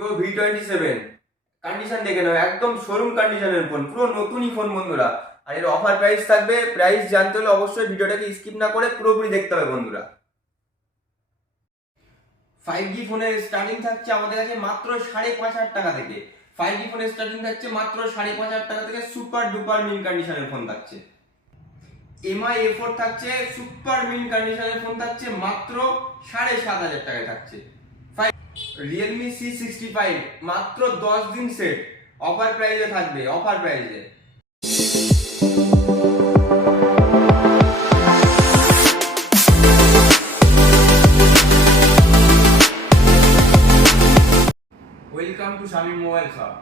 V27 condition দেখে নাও, একদম showroom কন্ডিশনের ফোন, পুরো নতুনই ফোন বন্ধুরা। আর এর অফার প্রাইস থাকবে, প্রাইস জানতে হলে অবশ্যই ভিডিওটাকে স্কিপ না করে পুরোপুরি দেখতে হবে বন্ধুরা। 5G ফোনের স্টার্টিং থাকছে আমাদের কাছে মাত্র 5,500 টাকা থেকে। 5G ফোনের স্টার্টিং থাকছে মাত্র 5,500 টাকা থেকে। সুপার ডুপার মিন কন্ডিশনের ফোন থাকছে। MI A4 থাকছে, সুপার মিন কন্ডিশনের ফোন থাকছে মাত্র 7,500 টাকায় থাকছে। Realme C65 মাত্র 10 দিন সেট, অফার প্রাইসে থাকবে, অফার প্রাইসে। Welcome to Shamim mobile shop.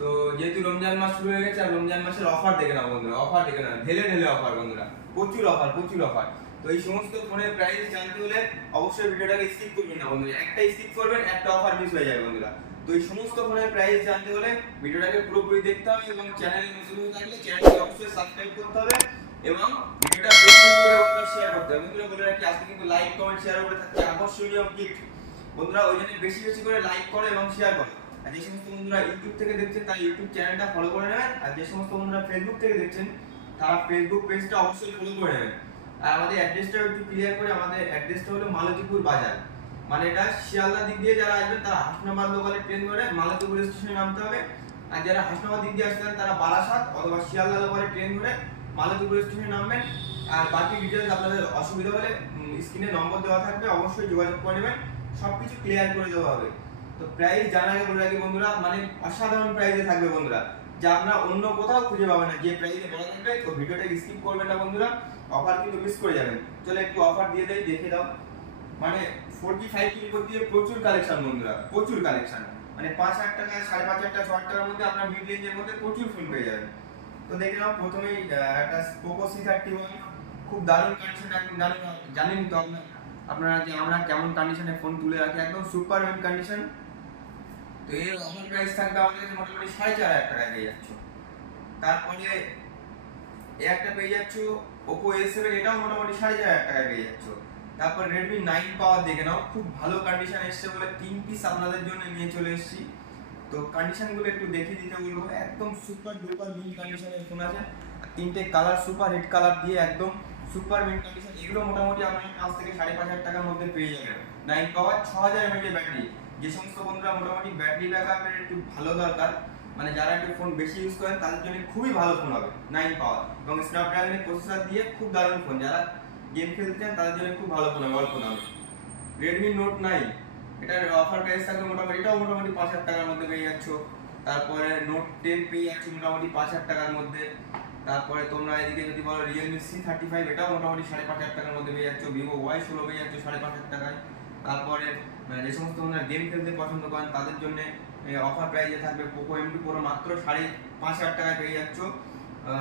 তো যেহেতু রমজান মাস শুরু হয়ে গেছে, আর রমজান মাসের অফার দেখে নাও বন্ধুরা, অফার দেখে নাও, ঢেলে ঢেলে অফার বন্ধুরা, প্রচুর অফার, প্রচুর অফার। তো এই সমস্ত ফোনের প্রাইস জানতে হলে অবশ্যই ভিডিওটাকে স্কিপ করবেন না বন্ধুরা, একটা স্কিপ করবেন একটা অফার মিস হয়ে যাবে বন্ধুরা। তো এই সমস্ত ফোনের প্রাইস জানতে হলে ভিডিওটাকে পুরোপুরি দেখতে হবে, এবং চ্যানেলে নতুন হয়ে থাকলে চ্যানেলকে অবশ্যই সাবস্ক্রাইব করতে হবে, এবং ভিডিওটা বেশি বেশি করে বন্ধুরা শেয়ার করতে হবে বন্ধুরা। বলে রাখি আজকে কিন্তু লাইক কমেন্ট শেয়ার করে থাকছে আকর্ষণীয় গিফট বন্ধুরা, ওই জন্য বেশি বেশি করে লাইক করো এবং শেয়ার করো। আর যে সমস্ত বন্ধুরা ইউটিউব থেকে দেখছেন তারা ইউটিউব চ্যানেলটা ফলো করে নেবেন, আর যে সমস্ত বন্ধুরা ফেসবুক থেকে দেখছেন তারা ফেসবুক পেজটা অবশ্যই ফলো করে নেবেন। আর আমাদের অ্যাড্রেসটা একটু ক্লিয়ার করে, আমাদের অ্যাড্রেসটা হলো মালতীপুর বাজার, মানে এটা শিয়ালদা দিক দিয়ে যারা আসবেন তারা হাসনাবাদ লোকালে ট্রেন ধরে মালতীপুর স্টেশনে নামতে হবে। আর যারা হাসনাবাদ দিক দিয়ে আসছেন তারা বারাসাত অথবা শিয়ালদা লোকালে ট্রেন ধরে মালতীপুর স্টেশনে নামবেন। আর বাকি ডিটেইলস আপনাদের অসুবিধা হলে স্ক্রিনে নম্বর দেওয়া থাকবে, অবশ্যই যোগাযোগ করে নেবেন, সবকিছু ক্লিয়ার করে দেওয়া হবে। তো প্রাইস জানার আগে বলে রাখি বন্ধুরা, মানে অসাধারণ প্রাইসে থাকবে বন্ধুরা, যা আপনারা অন্য কোথাও খুঁজে পাবেন না যে প্রাইসে বলা থাকবে। তো ভিডিওটা স্কিপ করবেন না বন্ধুরা, অফার কিন্তু মিস করে যাবেন। চলো একটু অফার দিয়ে দেই, দেখে দাও। মানে 45 এর উপর দিয়ে প্রচুর কালেকশন বন্ধুরা, প্রচুর কালেকশন। মানে 5,000 টাকা, 5,500 টাকা, 6,000 টাকার মধ্যে আপনারা মিড রেঞ্জের মধ্যে প্রচুর ফোন পেয়ে যাবেন। তো দেখে নাও, প্রথমেই একটা পোকো C31, খুব দারুণ কন্ডিশন, একদম দারুণ। জানেন তো আপনারা যে আমরা কেমন কন্ডিশনে ফোন তুলে রাখি, একদম সুপার মিড কন্ডিশন। তো এর অফার প্রাইস থাকবে আমাদের কাছে মোটামুটি 4,500 টাকায় পেয়ে যাচ্ছ। তারপরে একটা পেয়ে যাচ্ছ Oppo A7, এটাও মোটামুটি 4,500 টাকায় পেয়ে যাচ্ছ। তারপর Redmi 9 পাওয়ার দেখে নাও, খুব ভালো কন্ডিশন এসেছে বলে 3 পিস আপনাদের জন্য নিয়ে চলে এসেছি। তো কন্ডিশনগুলো একটু দেখে দিতে বলবো, একদম সুপার ডুপার মিড কন্ডিশনের ফোন আছে। তিনটে কালার সুপার হিট কালার দিয়ে একদম সুপার মিড কন্ডিশন। এগুলো মোটামুটি আপনারা 5 থেকে 5,500 টাকার মধ্যে পেয়ে যাবেন। 9 পাওয়ার 6000 mAh এর ব্যাটারি। যে সমস্ত বন্ধুরা মোটামুটি ব্যাটারি ব্যাকআপের একটু ভালো দরকার, মানে যারা একটু ফোন বেশি ইউজ করেন তাদের জন্য খুবই ভালো ফোন হবে 9 পাওয়ার, এবং স্ন্যাপড্রাগনের প্রসেসর দিয়ে খুব দারুণ ফোন। যারা গেম খেলতে চান তাদের জন্য খুব ভালো ফোন হবে, অল্প দামে। Redmi Note 9, এটার অফার প্রাইস থাকবে মোটামুটি, এটাও মোটামুটি 5,000 টাকার মধ্যে পেয়ে যাচ্ছ। তারপরে Note 10 পেয়ে যাচ্ছ মোটামুটি 5,000 টাকার মধ্যে। তারপরে তোমরা এদিকে যদি বলো Realme C35, এটাও মোটামুটি 5,500 টাকার মধ্যে পেয়ে যাচ্ছ। Vivo Y16 পেয়ে যাচ্ছ 5,500 টাকায়। তারপরে যে সমস্ত তোমরা গেম খেলতে পছন্দ করেন তাদের জন্য অফার প্রাইসে থাকবে Poco M2 Pro, মাত্র 5,500 টাকায় পেয়ে যাচ্ছ।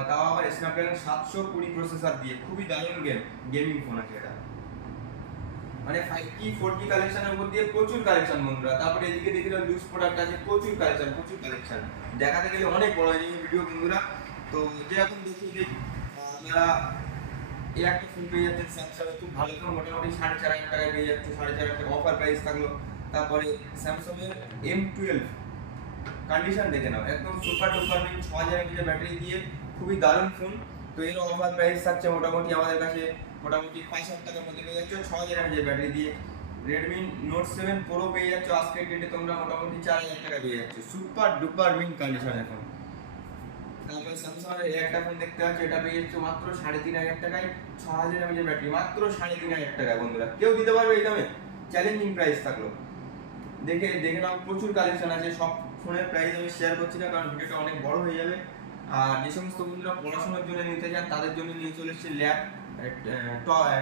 তাও আবার স্ন্যাপড্রাগন 720 প্রসেসর দিয়ে, খুবই দারুণ গেমিং ফোন আছে এটা। মানে 5G 4G কালেকশনের উপর দিয়ে প্রচুর কালেকশন বন্ধুরা। তারপরে এদিকে দেখলে লুজ প্রোডাক্ট আছে, প্রচুর কালেকশন, প্রচুর কালেকশন, দেখাতে গেলে অনেক বড় হয়ে যাবে ভিডিও বন্ধুরা। তো যেরকম দেখিয়ে দিই, আপনারা এই একটা ফোন পেয়ে যাচ্ছেন স্যামসাং, খুব ভালো ফোন, মোটামুটি 4,500 টাকায় পেয়ে যাচ্ছে, 4,500 টাকা অফার প্রাইস থাকলো। তারপরে স্যামসাং এর M12 কন্ডিশন দেখে নাও, একদম সুপার ডুপার মিন 6,000 mAh ব্যাটারি দিয়ে, খুবই দারুণ ফোন। তো এর অফার প্রাইস থাকছে মোটামুটি আমাদের কাছে মোটামুটি 5,000 টাকার মধ্যে পেয়ে যাচ্ছ 6,000 mAh ব্যাটারি দিয়ে। Redmi Note 7 Pro পেয়ে যাচ্ছ আজকের ডেটে তোমরা মোটামুটি 4,000 টাকা পেয়ে যাচ্ছ, সুপার ডুপার মিন কন্ডিশন এখন। তারপরে স্যামসাং এর একটা ফোন দেখতে পাচ্ছ, এটা পেয়ে যাচ্ছ মাত্র 3,500 টাকায়, 6,000 mAh ব্যাটারি, মাত্র 3,500 টাকা বন্ধুরা। কেউ দিতে পারবে এই দামে? চ্যালেঞ্জিং প্রাইস থাকলো। দেখে নাও, প্রচুর কালেকশন আছে। সব ফোনের প্রাইস আমি শেয়ার করছি না, কারণ ভিডিওটা অনেক বড় হয়ে যাবে। আর যে সমস্ত বন্ধুরা পড়াশোনার জন্য নিতে চান তাদের জন্য নিয়ে চলে এসেছি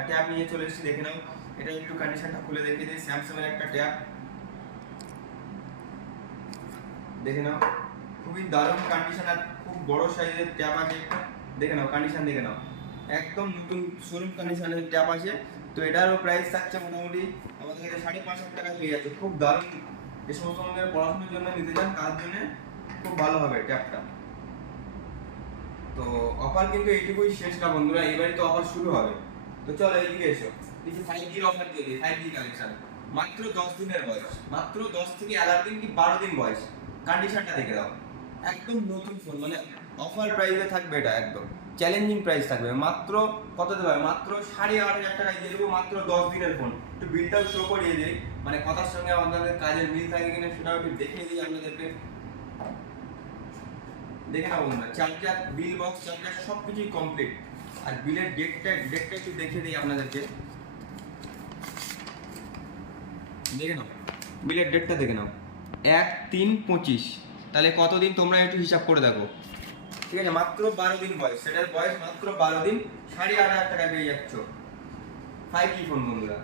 ট্যাব নিয়ে চলে এসেছি, দেখে নাও। এটা একটু কন্ডিশনটা খুলে দেখিয়ে দিই। স্যামসাং এর একটা ট্যাব দেখে নাও, খুবই দারুণ কন্ডিশন, আর খুব বড় সাইজের ট্যাব আছে একটা, দেখে নাও কন্ডিশন দেখে নাও, একদম নতুন শোরুম কন্ডিশনের ট্যাব আছে। তো এটারও প্রাইস থাকছে মোটামুটি আমাদের কাছে 5,500 টাকা পেয়ে যাচ্ছে, খুব দারুণ। যে সমস্ত বন্ধুরা পড়াশোনার জন্য নিতে চান তার জন্য খুব ভালো হবে ট্যাবটা। তো অফার কিন্তু এইটুকুই শেষ না বন্ধুরা, এবারই তো অফার শুরু হবে। তো চলো এইদিকে এসো, কিছু 5G অফার দিয়ে দিই, 5G কালেকশন। মাত্র 10 দিনের বয়স, মাত্র 10 থেকে 11 দিন কি 12 দিন বয়স। কন্ডিশনটা দেখে দাও, একদম নতুন ফোন, মানে অফার প্রাইসে থাকবে এটা, একদম চ্যালেঞ্জিং প্রাইস থাকবে। মাত্র কত দেবে, মাত্র 8,500 টাকায় দিয়ে দেবো, মাত্র 10 দিনের ফোন। একটু বিলটাও শো করিয়ে দিই, মানে কথার সঙ্গে আপনাদের কাজের মিল থাকে কিনা সেটাও একটু দেখিয়ে দিই আপনাদেরকে। দেখে নাও বন্ধুরা, চার্জার, বিল বক্স, চার্জার সব কিছুই কমপ্লিট। আর বিলের ডেটটা একটু দেখিয়ে দিই আপনাদেরকে, দেখে নাও বিলের ডেটটা দেখে নাও, 1/3/25। তাহলে কতদিন তোমরা একটু হিসাব করে দেখো, ঠিক আছে? মাত্র 12 দিন বয়স, সেটার বয়স মাত্র 12 দিন, 8,500 টাকা পেয়ে যাচ্ছ 5G ফোন বন্ধুরা।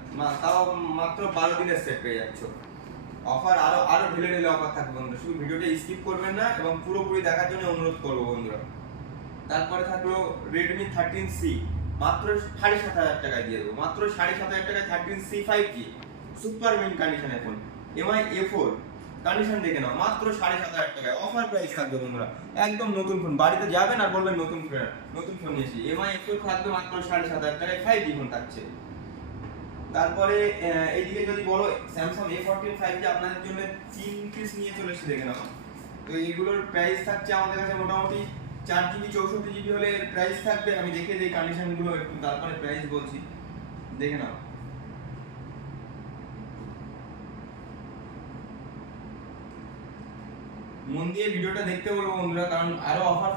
তাও মাত্র 12 দিনের সেট পেয়ে যাচ্ছ। অফার আরো ঢেলে ঢেলে অফার থাকবে বন্ধুরা, শুধু ভিডিওটা স্কিপ করবেন না এবং পুরোপুরি দেখার জন্য অনুরোধ করবো বন্ধুরা। তারপরে থাকলো Redmi 13C, মাত্র 7,500 টাকায় দিয়ে দেবো, মাত্র 7,500 টাকায় 13C 5G সুপার মিন্ট কন্ডিশনের ফোন। MI A4 কন্ডিশন দেখে নাও, মাত্র 7,500 টাকায় অফার প্রাইস থাকবে বন্ধুরা। একদম নতুন ফোন, বাড়িতে যাবেন আর বলবেন নতুন ফোন নিয়েছি। MI A4 থাকবে মাত্র 7,500 টাকায়, 5G ফোন থাকছে। তারপরে এইদিকে যদি বলো Samsung A14 5G আপনাদের জন্য 3 পিস নিয়ে চলে এসেছে, দেখে নাও। তো এইগুলোর প্রাইস থাকছে আমাদের কাছে মোটামুটি 4GB 64GB হলে প্রাইস থাকবে। আমি দেখে দিই কন্ডিশনগুলো একটু, তারপরে প্রাইস বলছি, দেখে নাও। মন দিয়ে ভিডিওটা দেখতে বলবো বন্ধুরা, কারণ আরো অফার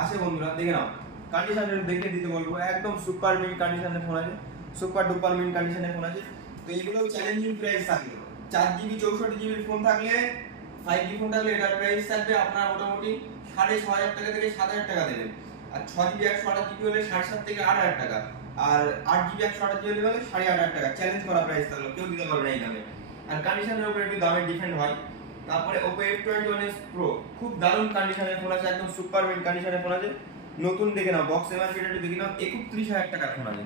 আছে বন্ধুরা। দেখে নাও কন্ডিশনটা দেখে দিতে বলবো, একদম সুপার মিন্ট কন্ডিশনের ফোন আছে, সুপার ডুপার মিন্ট কন্ডিশনের ফোন আছে। তো এগুলো চ্যালেঞ্জিং প্রাইস থাকবে। 4GB 64GB ফোন থাকলে, 5G ফোন থাকলে এটার প্রাইস থাকবে আপনার মোটামুটি 6,500 টাকা থেকে 7,000 টাকা দেবেন। আর 6GB 128GB হলে 7,500 থেকে 8,000 টাকা। আর 8GB 128GB হলে 8,500 টাকা। চ্যালেঞ্জ করা প্রাইস থাকলো, কেউ দিতে পারবে না এই দামে। আর কন্ডিশনের উপরে একটু দামের ডিপেন্ড হয়। তারপরে Oppo F21s Pro, খুব দারুণ কন্ডিশনের ফোন আছে, একদম সুপার মিন্ট কন্ডিশনের ফোন আছে, নতুন। দেখে নাও বক্স এমআরপি টা দেখে নাও, 31,000 টাকার ফোন আছে।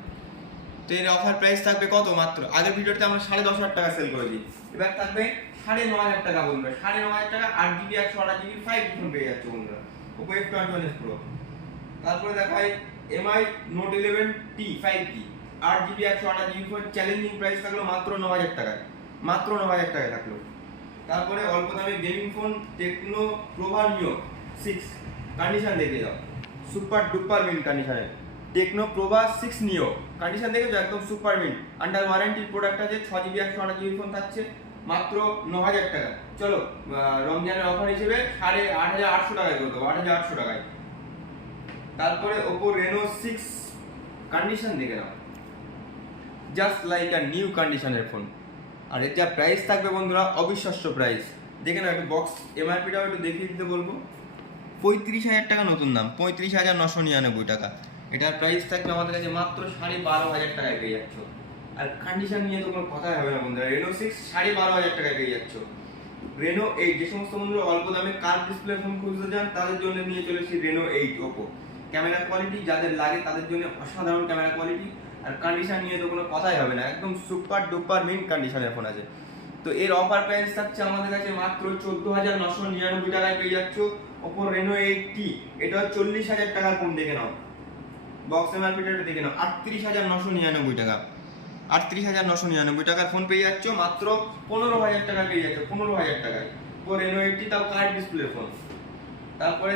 তো এর অফার প্রাইস থাকবে কত, মাত্র আগের ভিডিওতে আমরা 10,500 টাকা সেল করেছি, এবার থাকবে 9,500 টাকা বন্ধুরা। 9,500 টাকা 8GB 128GB 5G ফোন পেয়ে যাচ্ছে বন্ধুরা, Oppo F21s Pro। তারপরে দেখাই MI Note 11T 5G 8GB 128GB phone, challenging price থাকলো মাত্র 9,000 টাকায়, মাত্র 9,000 টাকায় থাকলো। তারপরে অল্প দামে গেমিং ফোন টেকনো প্রভা নিও 6, কন্ডিশন দেখে যাও, সুপার ডুপার মিন্ট কন্ডিশনে। টেকনো প্রভা 6 নিও কন্ডিশন দেখেছো, একদম সুপার মিন্ট, আন্ডার ওয়ারেন্টির প্রোডাক্ট আছে, 6GB 128GB ফোন থাকছে মাত্র 9,000 টাকা। চলো রমজানের অফার হিসেবে 8,800 টাকায় করে দেবো, 8,800 টাকায়। তারপরে Oppo Reno 6, কন্ডিশন দেখে নাও, জাস্ট লাইক আ নিউ কন্ডিশনের ফোন। আর এর যা প্রাইস থাকবে বন্ধুরা, অবিশ্বাস্য প্রাইস। দেখে নাও একটু বক্স এমআরপিটাও একটু দেখিয়ে দিতে বলবো, 35,000 টাকা নতুন দাম, 35,999 টাকা। এটার প্রাইস থাকবে আমাদের কাছে মাত্র 12,500 টাকায় পেয়ে যাচ্ছ। আর কন্ডিশন নিয়ে তো কোনো কথাই হবে না বন্ধুরা, Reno 6 12,500 টাকায় পেয়ে যাচ্ছ। Reno 8, যে সমস্ত বন্ধুরা অল্প দামে কার্ভ ডিসপ্লে ফোন খুঁজতে চান তাদের জন্য নিয়ে চলেছি Reno 8 Oppo। ক্যামেরা কোয়ালিটি যাদের লাগে তাদের জন্য অসাধারণ ক্যামেরা কোয়ালিটি, আর কন্ডিশন নিয়ে তো কোনো কথাই হবে না, একদম সুপার ডুপার মিন্ট কন্ডিশনের ফোন আছে। তো এর অফার প্রাইস থাকছে আমাদের কাছে মাত্র 14,999 টাকায় পেয়ে যাচ্ছ Oppo Reno 8T। এটা 40,000 টাকার ফোন, দেখে নাও বক্স এমআরপিটা দেখে নাও, 38,999 টাকা, 38,999 টাকার ফোন পেয়ে যাচ্ছ মাত্র 15,000 টাকা পেয়ে যাচ্ছ, 15,000 টাকায় Oppo Reno 8T, তাও কার্ভ ডিসপ্লে ফোন। তারপরে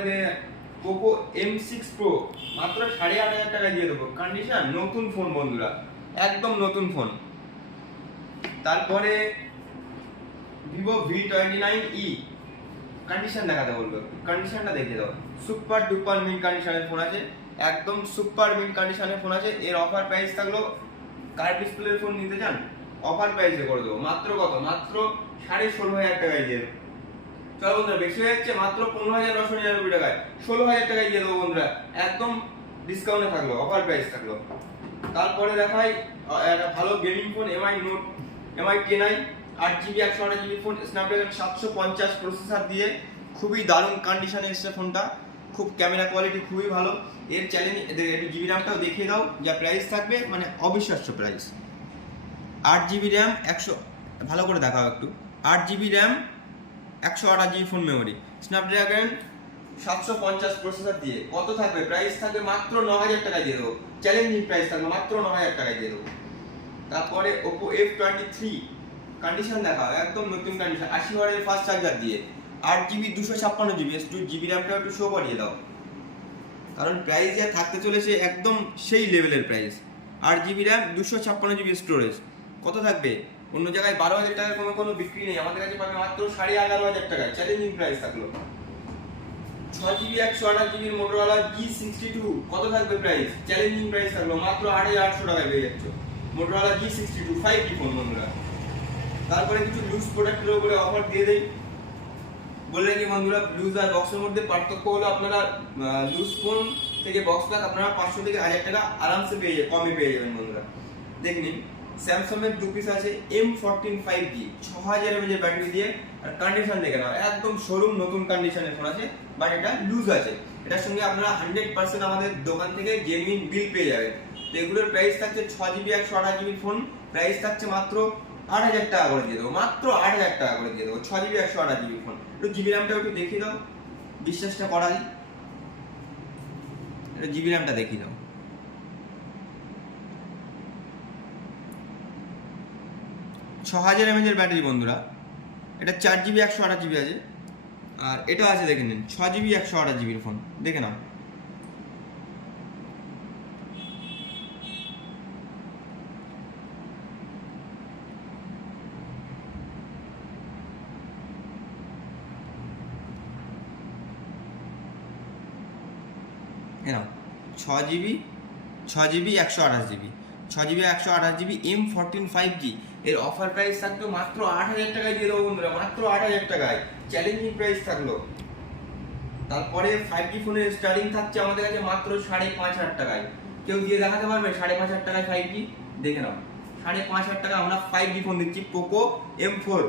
Poco M6 Pro, মাত্র 8,500 টাকা দিয়ে দেবো, কন্ডিশন নতুন ফোন বন্ধুরা, একদম নতুন ফোন। তারপরে Vivo V29e, কন্ডিশন দেখাতে বলবো, কন্ডিশনটা দেখে দাও, সুপার ডুপার মিন্ট কন্ডিশনের ফোন আছে, একদম সুপার মিন্ট কন্ডিশনের ফোন আছে। এর অফার প্রাইস থাকলো, কার্ভ ডিসপ্লের ফোন নিতে চান অফার প্রাইসে করে দেবো, মাত্র কত, মাত্র 16,500 টাকায় দিয়ে দেবো। চলো বন্ধুরা বেশি হয়ে যাচ্ছে, মাত্র 15,999 টাকায় 16,000 টাকায় দিয়ে দেবো বন্ধুরা, একদম ডিসকাউন্টে থাকলো, অফার প্রাইস থাকলো। তারপরে দেখাই একটা ভালো gaming phone MI 10i 8GB 128GB phone, Snapdragon 750 processor দিয়ে, খুবই দারুণ কন্ডিশনে এসছে ফোনটা, খুব ক্যামেরা কোয়ালিটি খুবই ভালো। এর চ্যালেঞ্জ একটু জিবি র্যামটাও দেখিয়ে দাও, যা প্রাইস থাকবে মানে অবিশ্বাস্য প্রাইস। 8GB র্যাম 100, ভালো করে দেখাও একটু, 8GB RAM 128GB phone memory, Snapdragon 750 processor দিয়ে, কত থাকবে প্রাইস থাকবে মাত্র 9,000 টাকায় দিয়ে দেবো, চ্যালেঞ্জিং প্রাইস থাকবে মাত্র 9,000 টাকায় দিয়ে দেবো। তারপরে Oppo F23, কন্ডিশন দেখাও, একদম নতুন কন্ডিশন, 80 ওয়াটের ফাস্ট চার্জার দিয়ে, 8GB 256GB, একটু জিবি র্যামটা একটু শো করিয়ে দাও, কারণ প্রাইস যা থাকতে চলেছে একদম সেই লেভেলের price. 8GB RAM, 256GB storage, কত থাকবে? অন্য জায়গায় 12,000 টাকার কোনো বিক্রি নেই, আমাদের কাছে পাবে মাত্র 11,500 টাকায়, চ্যালেঞ্জিং প্রাইস থাকলো। 6GB 128GB মোটরোলা G62, কত থাকবে প্রাইস? চ্যালেঞ্জিং প্রাইস থাকলো, মাত্র 8,800 টাকায় পেয়ে যাচ্ছ মোটরোলা G62 5G ফোন বন্ধুরা। তারপরে কিছু লুজ প্রোডাক্টের উপরে অফার দিয়ে দেই, বললে কি বন্ধুরা, লুজ আর বক্সের মধ্যে পার্থক্য হলো আপনারা লুজ ফোন থেকে বক্স প্যাক আপনারা 500 থেকে 1000 টাকা আরামসে কমে পেয়ে যাবেন বন্ধুরা। দেখে নিন, স্যামসাং এর 2 পিস আছে M14 5G, 6000 mAh এর ব্যাটারি দিয়ে, আর কন্ডিশন দেখে নাও একদম শোরুম নতুন কন্ডিশনের ফোন আছে, বাট এটা লুজ আছে। এটার সঙ্গে আপনারা 100% আমাদের দোকান থেকে জেনুইন বিল পেয়ে যাবেন। তো এগুলোর প্রাইস থাকছে 6GB 128GB ফোন, প্রাইস থাকছে মাত্র 8,000 টাকা করে দিয়ে দেবো, মাত্র 8,000 টাকা করে দিয়ে দেবো। 6GB 128GB ফোন, একটু জিবি র্যামটা একটু দেখিয়ে দাও, বিশ্বাসটা করাই, এটা জিবি র্যামটা দেখিয়ে দাও। 6000 mAh এর ব্যাটারি বন্ধুরা, এটা 4GB 128GB আছে, আর এটা আছে দেখে নিন 6GB 128GB ফোন, দেখে নাও। এনাও 6GB 128GB, 6GB 128GB M14 5G, এর অফার প্রাইস থাকতো মাত্র 8,000 টাকায় দিয়ে দেবো বন্ধুরা, মাত্র 8,000 টাকায়, চ্যালেঞ্জিং প্রাইস থাকলো। তারপরে 5G ফোনের স্টার্টিং থাকছে আমাদের কাছে মাত্র 5,500 টাকায়। কেউ দিয়ে দেখাতে পারবে 5,500 টাকায় 5G? দেখে নাও, 5,500 টাকা আমরা 5G ফোন দিচ্ছি, পোকো M4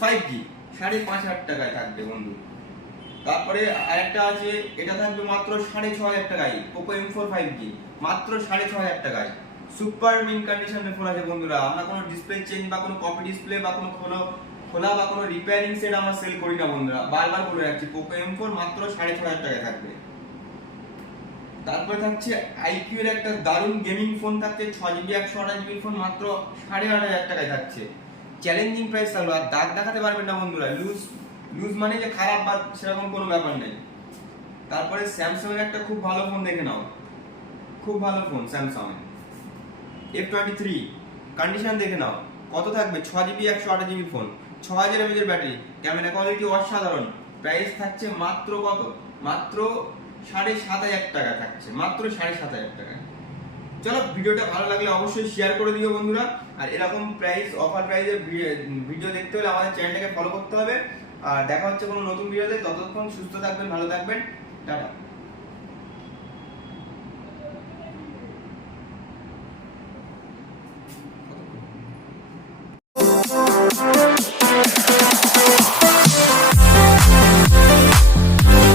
5G 5,500 টাকায় থাকবে বন্ধু। তারপরে আরেকটা আছে, এটা থাকবে মাত্র 6,500 টাকায়, পোকো M4 5G, মাত্র 6,500 টাকায়। সুপার মিন কন্ডিশনের ফোন আছে বন্ধুরা, আমরা কোনো ডিসপ্লে চেঞ্জ বা কোনো কপি ডিসপ্লে বা কোনো খোলা বা কোনো রিপেয়ারিং সেট আমরা সেল করি না বন্ধুরা, বারবার বলে রাখছি, পোকো M4 মাত্র 6,500 টাকায় থাকবে। তারপরে থাকছে আইকিউ এর একটা দারুণ গেমিং ফোন থাকছে, 6GB 128GB ফোন, মাত্র 8,500 টাকায় থাকছে, চ্যালেঞ্জিং প্রাইস থাকলো। আর দাগ দেখাতে পারবেন না বন্ধুরা, লুজ মানে যে খারাপ বা সেরকম কোনো ব্যাপার নেই। তারপরে স্যামসাং এর একটা খুব ভালো ফোন দেখে নাও, খুব ভালো ফোন স্যামসাং F23, কন্ডিশন দেখে নাও, কত থাকবে? 6GB 128GB ফোন, 6000 mAh এর ব্যাটারি, ক্যামেরা কোয়ালিটি অসাধারণ, প্রাইস থাকছে মাত্র কত? মাত্র 7,500 টাকা থাকছে, মাত্র 7,500 টাকা। চলো, ভিডিওটা ভালো লাগলে অবশ্যই শেয়ার করে দিও বন্ধুরা, আর এরকম প্রাইস অফার প্রাইসের ভিডিও দেখতে হলে আমাদের চ্যানেলটাকে ফলো করতে হবে। আর দেখা হচ্ছে কোনো নতুন ভিডিওতে, ততক্ষণ সুস্থ থাকবেন, ভালো থাকবেন, টাটা।